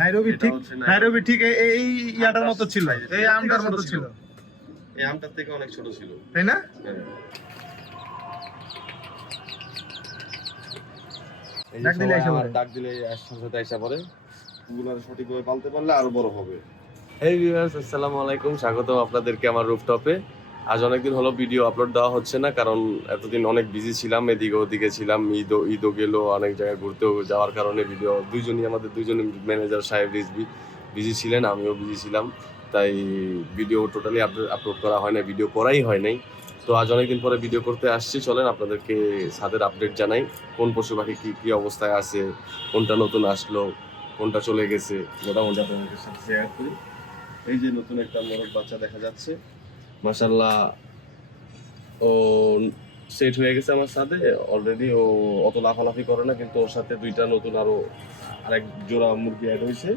Nairobi ঠিক এই ইয়াটার মতো ছিল, এই আমটার মতো ছিল। এই আমটার থেকে অনেক ছোট ছিল, তাই না? ডাক দিলে সাথে আইসা পড়ে। গুলার সঠিকভাবে পালতে পারলে আরো বড় হবে। এই ভিউয়ার্স, আসসালামু আলাইকুম, স্বাগত আপনাদেরকে আমার রুফটপে। আজ অনেকদিন হলো ভিডিও আপলোড দেওয়া হচ্ছে না, কারণ এতদিন অনেক বিজি ছিলাম, এদিকে ওদিকে ছিলাম। ঈদও গেল, অনেক জায়গায় ঘুরতেও যাওয়ার কারণে আমাদের দুইজন ম্যানেজার সাহেব বিজি ছিলেন, আমিও বিজি ছিলাম, তাই ভিডিও টোটালি আপলোড করা হয় না, ভিডিও করাই হয় নাই। তো আজ অনেকদিন পরে ভিডিও করতে আসছি। চলেন আপনাদেরকে ছাদের আপডেট জানাই, কোন পশু পাখি কি অবস্থায় আছে, কোনটা নতুন আসলো, কোনটা চলে গেছে, মোটামুটি আপনাদের সাথে শেয়ার করি। এই যে নতুন একটা মোরগ বাচ্চা দেখা যাচ্ছে, মাশাআল্লাহ ও সেট হয়ে গেছে আমার সাথে অলরেডি। ও অত লাফালাফি করে না, কিন্তু ওর সাথে দুইটা নতুন আরেক জোড়া মুরগি অ্যাড হয়েছে।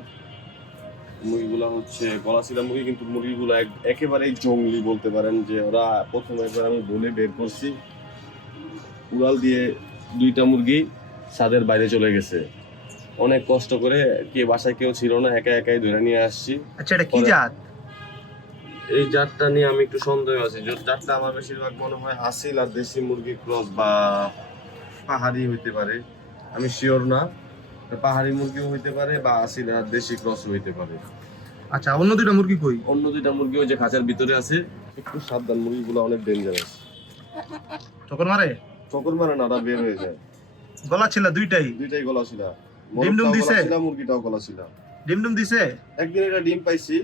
মুরগিগুলো হচ্ছে গলাচিলা মুরগি, কিন্তু মুরগিগুলো একেবারেই জঙ্গলি বলতে পারেন। যে ওরা প্রথমে একবার আমি বলে বের করছি, উড়াল দিয়ে দুইটা মুরগি ছাদের বাইরে চলে গেছে। অনেক কষ্ট করে, বাসায় কেউ ছিল না, একাই ধরে নিয়ে আসছি। আচ্ছা, এটা কি জাত? এই জাতটা নিয়ে আমি একটু সন্দেহ আছি। জাতটা আমার বেশিরভাগ মনে হয় আসিল আর দেশি মুরগি ক্রস, বা পাহাড়ি হইতে পারে, আমি শিওর না। পাহাড়ি মুরগিও হইতে পারে, বা আসিল আর দেশি ক্রস হইতে পারে। আচ্ছা, অন্য দুইটা মুরগি কই? অন্য দুইটা মুরগি ওই যে খাঁচার ভিতরে আছে। একটু সাবধান, মুরগিগুলো অনেক ডেঞ্জারাস। ঠোকর মারে না, ওরা বের হয়ে যায়। গলা ছিল দুইটাই গলা ছিল। ডিম দিছে? মুরগিটাও গলা ছিল। ডিম দিছে? একদিন এটা ডিম পাইছি,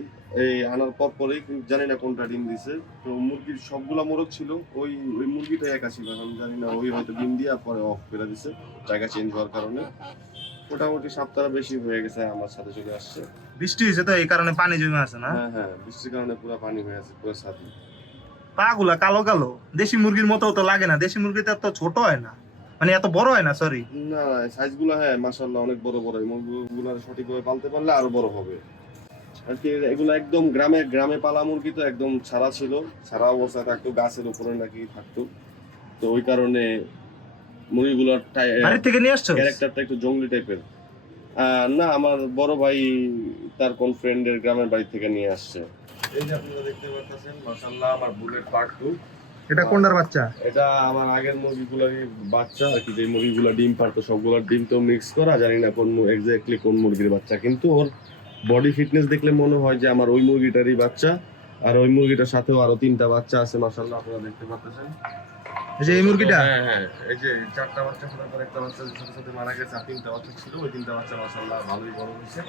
এই আনার পরেই, জানি না কোনটা ডিম দিছে। তো মুরগির সবগুলা মোরগ ছিল, ওই মুরগিটা একা ছিল, আমি জানি না, ওই হয়তো ডিম দিয়ে পরে অফ করে দিছে জায়গা চেঞ্জ হওয়ার কারণে। মোটামুটি সপ্তাহ বেশি হয়ে গেছে আমার সাথে চলে আসছে। বৃষ্টি হয়েছে তো, এই কারণে পানি জমে আছে না? হ্যাঁ, বৃষ্টির কারণে পুরো পানি হয়ে আছে পুরো ছাদে। পাগুলা কালো কালো, দেশি মুরগির মতো তো লাগে না। দেশি মুরগিটা তো ছোট হয় না, মানে এত বড় হয় না। সরি, না, সাইজগুলো হ্যাঁ মাশাআল্লাহ অনেক বড় বড়। এই মুরগিগুলো সঠিকভাবে পালতে পারলে আরো বড় হবে আর কি। এগুলো একদম গ্রামে পালা মুরগি, তো একদম ছাড়া অবস্থায় থাকতো, গাছের উপরে নাকি থাকতো। তো ওই কারণে মুরগিগুলোর বাড়ি থেকে নিয়ে আসছো? ক্যারেক্টারটা একটু জঙ্গলি টাইপের। না, আমার বড় ভাই তার কোন ফ্রেন্ডের গ্রামের বাড়ি থেকে নিয়ে আসছে। এই যে আপনারা দেখতে পাচ্ছেন, মাশাআল্লাহ আমার বুলেট পার্ট 2। এটা কোনটার বাচ্চা? এটা আমার আগের মুরগিগুলোরই বাচ্চা আর কি। যে মুরগিগুলো ডিম পারতো সবগুলোর ডিম তো মিক্স করা, জানি না কোন এক্স্যাক্টলি কোন মুরগির বাচ্চা, কিন্তু ওর বডি ফিটনেস দেখলে মনে হয় যে আমার ওই মুরগিটারই বাচ্চা। আর ওই মুরগিটার সাথেও আরো 3টা বাচ্চা আছে, মাশাআল্লাহ আপনারা দেখতে পাচ্ছেন। এই যে এই মুরগিটা, হ্যাঁ, এই যে 4টা বাচ্চা ফোটার পর একটা বাচ্চা সাথে মারা গেছে, আর 3টা বাচ্চা ছিল। ওই 3টা বাচ্চা মাশাআল্লাহ ভালোই বড় হয়েছে।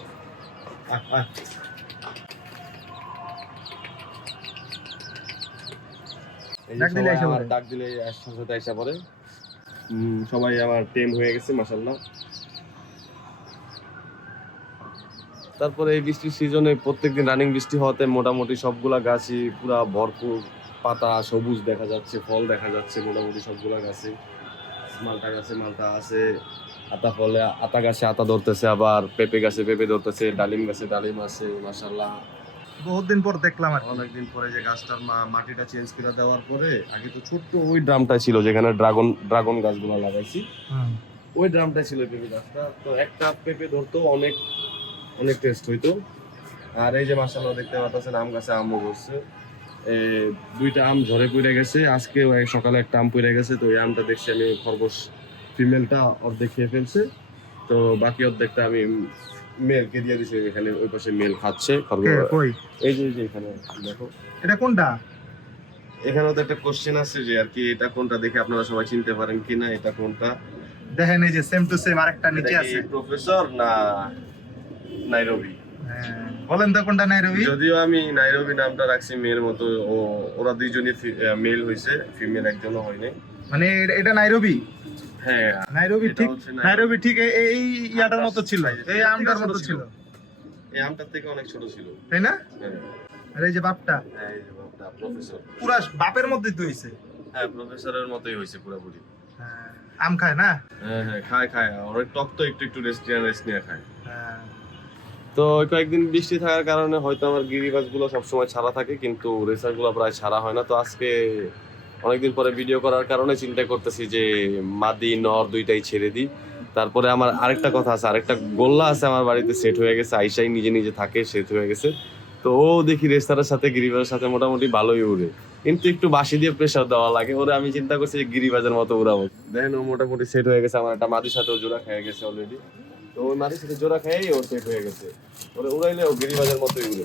ডাক দিলে সাথে আইসা পড়ে। সবাই আমার টেম হয়ে গেছে মাশাআল্লাহ। তারপরে এই বৃষ্টির সিজনে প্রত্যেকদিন রানিং বৃষ্টি হওয়াতে মোটামুটি সবগুলা গাছই পুরা ভরপুর পাতা, সবুজ দেখা যাচ্ছে, ফল দেখা যাচ্ছে মোটামুটি সবগুলা গাছে। মালটা গাছে মালটা আছে, আতা গাছে আতা ধরতেছে, আবার পেঁপে গাছে পেঁপে ধরতেছে, ডালিম গাছে ডালিম আছে মাশাআল্লাহ। বহুদিন পর দেখলাম আর অনেকদিন পরে যে গাছটার মাটিটা চেঞ্জ করে দেওয়ার পরে, আগে তো ছোট্ট ওই ড্রামটা ছিল যেখানে ড্রাগন গাছগুলো লাগাইছি, ওই ড্রামটা ছিল পেঁপে গাছটা। তো একটা পেঁপে ধরতো অনেক টেস্ট হইতো। আর এই যে মাশাআল্লাহ দেখতে পাচ্ছেন, আম গাছে আমও ধরছে। 2টা আম ঝরে পড়ে গেছে, আজকে সকালে একটা আম পড়ে গেছে। তো এই আমটা দেখছি আমি, খরগোশ ফিমেলটা অর্ধেক খেয়ে ফেলছে, তো বাকি অর্ধেকটা আমি মেলকে দিয়ে দিছি। এখানে ওই পাশে মেল খাচ্ছে খরগোশ। এই যে এখানে দেখো, এটা কোনটা? এখানেও তো একটা কোশ্চেন আছে যে আর কি, এটা কোনটা দেখে আপনারা সবাই চিনতে পারেন কিনা, এটা কোনটা দেখেন। এই যে সেম টু সেম আরেকটা নিচে আছে। প্রফেসর না নাইরোবি? বলেন তো কোনটা নাইরোবি? যদিও আমি নাইরোবি নামটা রাখছি মেয়ের মতো, ওরা দুইজনই মেল হইছে, ফিমেল একজনও হয় নাই। মানে এটা নাইরোবি? হ্যাঁ, নাইরোবি ঠিক এই ইয়াটার মতো ছিল, এই আমটার মতো ছিল। এই আমটার থেকে অনেক ছোট ছিল, তাই না? হ্যাঁ। আর এই যে বাপটা, হ্যাঁ এই যে বাপটা প্রফেসর, পুরা বাপের মধ্যেই তো হইছে। হ্যাঁ, প্রফেসরের মতোই হইছে পুরোপুরি। হ্যাঁ, আম খায় না? হ্যাঁ খায়। আর টক তো একটু রেস্ট নিয়ে খায়। তো কয়েকদিন বৃষ্টি থাকার কারণে হয়তো আমার গিরিবাজগুলো সবসময় ছাড়া থাকে, কিন্তু রেসারগুলো প্রায় ছাড়া হয় না। তো আজকে অনেকদিন পরে ভিডিও করার কারণে চিন্তা করতেছি যে মাদি নর দুইটাই ছেড়ে দিই। তারপরে আমার আরেকটা কথা আছে, আরেকটা গোল্লা আছে আমার বাড়িতে, সেট হয়ে গেছে, আইসাই নিজে নিজে থাকে, সেট হয়ে গেছে। তো ও দেখি রেস্তারের সাথে গিরিবাজের সাথে মোটামুটি ভালোই উড়ে, কিন্তু একটু বাঁশি দিয়ে প্রেশার দেওয়া লাগে ওরে। আমি চিন্তা করছি যে গিরিবাজের মতো উড়াবো। দেখেন ও মোটামুটি সেট হয়ে গেছে। আমার একটা মাটির সাথেও জোড়া খেয়ে গেছে অলরেডি। তো ওই মাটির সাথে জোড়া খেয়েই ও সেট হয়ে গেছে। ওরে উড়াইলে ও গিরিবাজের মতোই উড়ে।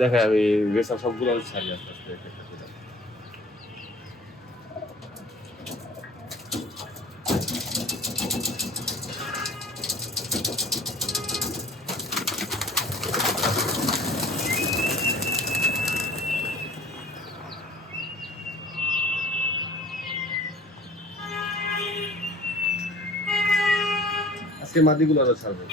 দেখে আমি রেসার সবগুলো ছাড়ি আস্তে আস্তে একটা একটা করে। আজকে মাটিগুলো আরো ছাড়বো।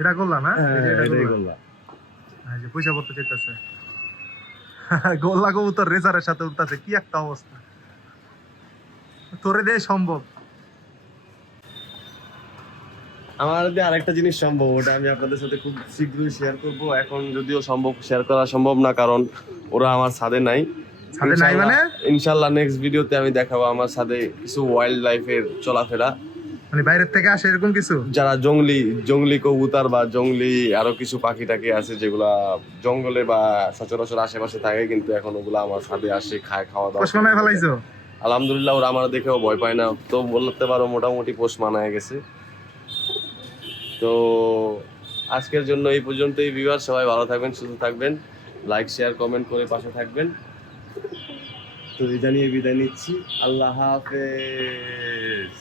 এটা গোল্লা না? হ্যাঁ, এটা এটাই গোল্লা। গোল্লা। এই যে পয়সা পড়তে চাইতেছে। গোল্লা কবুতর রেসারের সাথে উঠতেছে, কি একটা অবস্থা! তোরে দিয়ে সম্ভব? আমার দিয়ে আরেকটা জিনিস সম্ভব, ওটা আমি আপনাদের সাথে খুব শীঘ্রই শেয়ার করব। এখন যদিও শেয়ার করা সম্ভব না, কারণ ওরা আমার ছাদে নাই। ছাদে নাই মানে? ইনশাল্লাহ নেক্সট ভিডিওতে আমি দেখাবো আমার ছাদে কিছু ওয়াইল্ড লাইফের চলাফেরা, মানে বাইরের থেকে আসে এরকম কিছু? যারা জঙ্গলি কবুতর বা জঙ্গলি আরো কিছু পাখি টাকি আছে যেগুলা জঙ্গলে বা সচরাচর আশেপাশে থাকে, কিন্তু এখন ওগুলা আমার ছাদে আসে, খাওয়া দাওয়া। পোষ মানায় ফেলাইছো? আলহামদুলিল্লাহ, ওরা আমার দেখেও ভয় পায় না। তো বলতে পারো মোটামুটি পোষ মানায় গেছে। তো আজকের জন্য এই পর্যন্তই ভিউয়ার, সবাই ভালো থাকবেন, সুস্থ থাকবেন, লাইক শেয়ার কমেন্ট করে পাশে থাকবেন। তো এই জানিয়ে বিদায় নিচ্ছি, আল্লাহ হাফেজ।